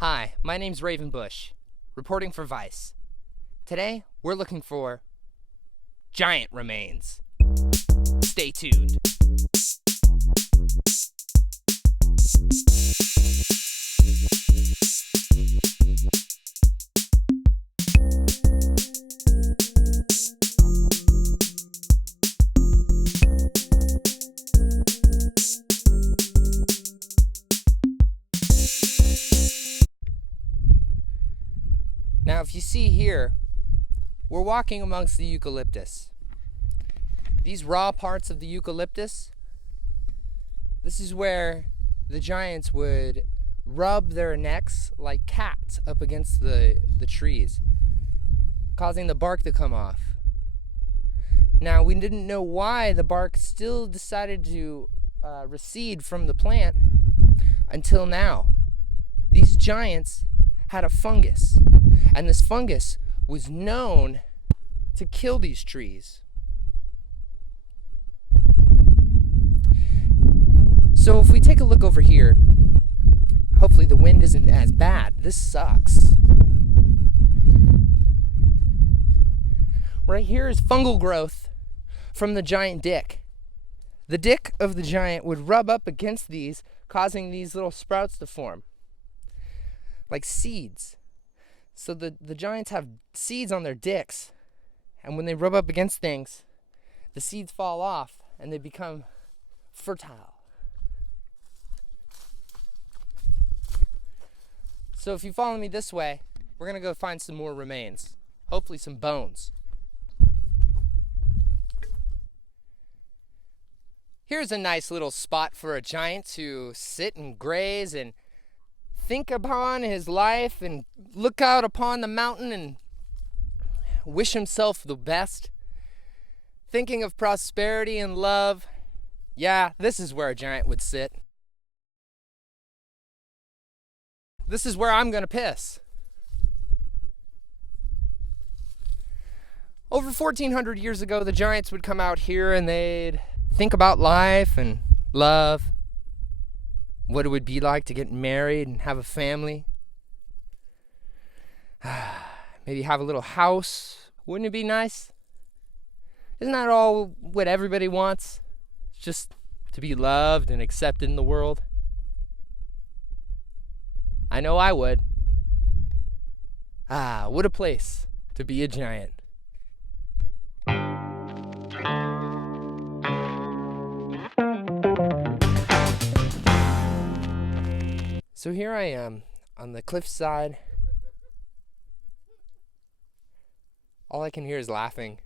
Hi, my name's Raven Bush, reporting for Vice. Today, we're looking for giant remains. Stay tuned. Now, if you see here, we're walking amongst the eucalyptus. These raw parts of the eucalyptus, this is where the giants would rub their necks like cats up against the trees, causing the bark to come off. Now, we didn't know why the bark still decided to recede from the plant until now. These giants had a fungus, and this fungus was known to kill these trees. So if we take a look over here, hopefully the wind isn't as bad. This sucks. Right here is fungal growth from the giant dick. The dick of the giant would rub up against these, causing these little sprouts to form, like seeds. So the giants have seeds on their dicks, and when they rub up against things, the seeds fall off and they become fertile. So if you follow me this way, we're gonna go find some more remains, hopefully some bones. Here's a nice little spot for a giant to sit and graze and think upon his life and look out upon the mountain and wish himself the best, thinking of prosperity and love. Yeah, this is where a giant would sit. This is where I'm gonna piss. Over 1,400 years ago, the giants would come out here and they'd think about life and love, what it would be like to get married and have a family. Maybe have a little house. Wouldn't it be nice? Isn't that all what everybody wants? It's just to be loved and accepted in the world. I know I would. What a place to be a giant. So here I am on the cliffside. All I can hear is laughing.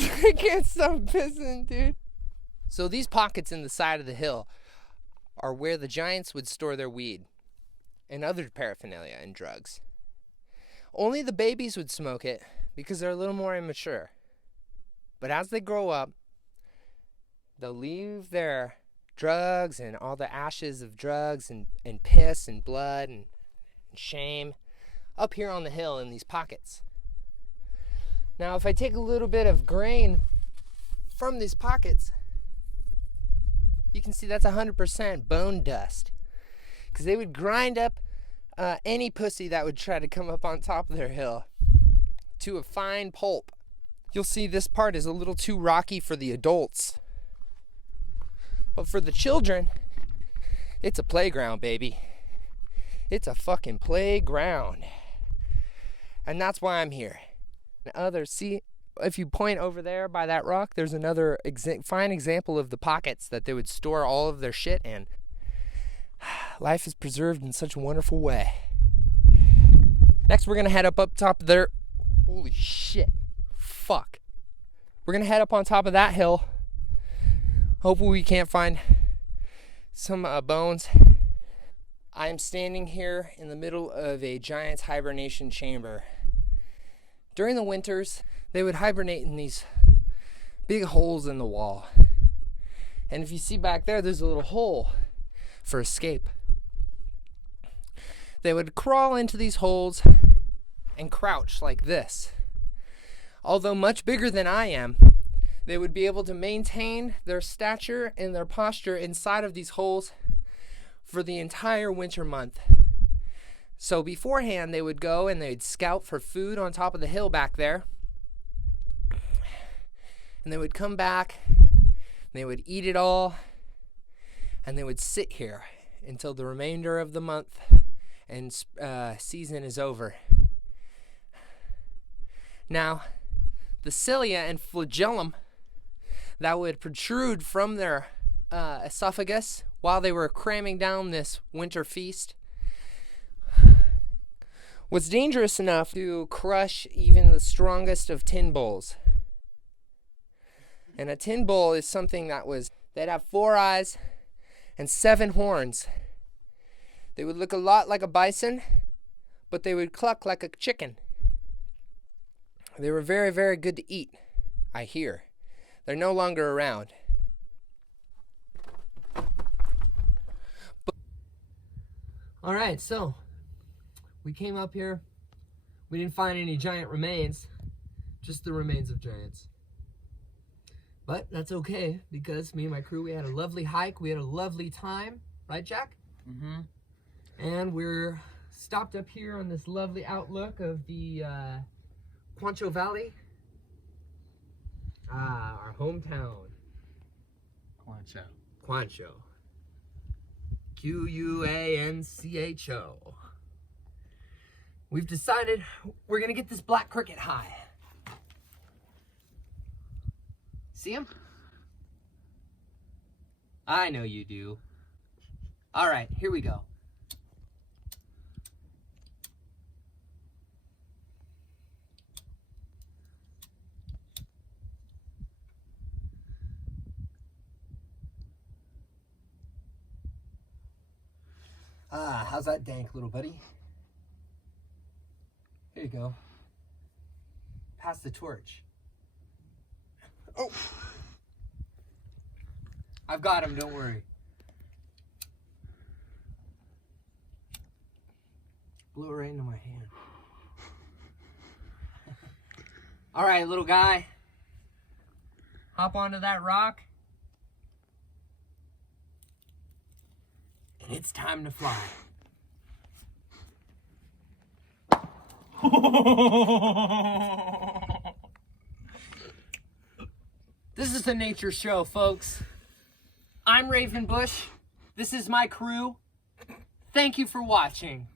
I can't stop pissing, dude. So these pockets in the side of the hill are where the giants would store their weed and other paraphernalia and drugs. Only the babies would smoke it because they're a little more immature. But as they grow up, they'll leave their drugs and all the ashes of drugs and piss and blood and shame up here on the hill in these pockets. Now, if I take a little bit of grain from these pockets, you can see that's 100% bone dust. Because they would grind up any pussy that would try to come up on top of their hill to a fine pulp. You'll see this part is a little too rocky for the adults. But for the children, it's a playground, baby. It's a fucking playground. And that's why I'm here. Others, see, if you point over there by that rock, there's another fine example of the pockets that they would store all of their shit in. Life is preserved in such a wonderful way. Next, we're gonna head up top there. Holy shit. Fuck. We're gonna head up on top of that hill. Hopefully we can't find some bones. I am standing here in the middle of a giant's hibernation chamber. During the winters, they would hibernate in these big holes in the wall. And if you see back there, there's a little hole for escape. They would crawl into these holes and crouch like this. Although much bigger than I am, They would be able to maintain their stature and their posture inside of these holes for the entire winter month. So beforehand, they would go and they'd scout for food on top of the hill back there. And they would come back, they would eat it all, and they would sit here until the remainder of the month and season is over. Now, the cilia and flagellum that would protrude from their esophagus while they were cramming down this winter feast was dangerous enough to crush even the strongest of tin bowls. And a tin bowl is something they'd have 4 eyes and 7 horns. They would look a lot like a bison, but they would cluck like a chicken. They were very, very good to eat, I hear. They're no longer around. All right, so we came up here. We didn't find any giant remains, just the remains of giants. But that's okay, because me and my crew, we had a lovely hike. We had a lovely time. Right, Jack? Mm-hmm. And we're stopped up here on this lovely outlook of the Quancho Valley. Our hometown. Quancho. Quancho. We've decided we're going to get this black cricket high. See him? I know you do. All right, here we go. How's that dank, little buddy? Here you go. Pass the torch. Oh! I've got him, don't worry. Blew it right into my hand. All right, little guy. Hop onto that rock. And it's time to fly. This is the nature show, folks. I'm Raven Bush. This is my crew. Thank you for watching.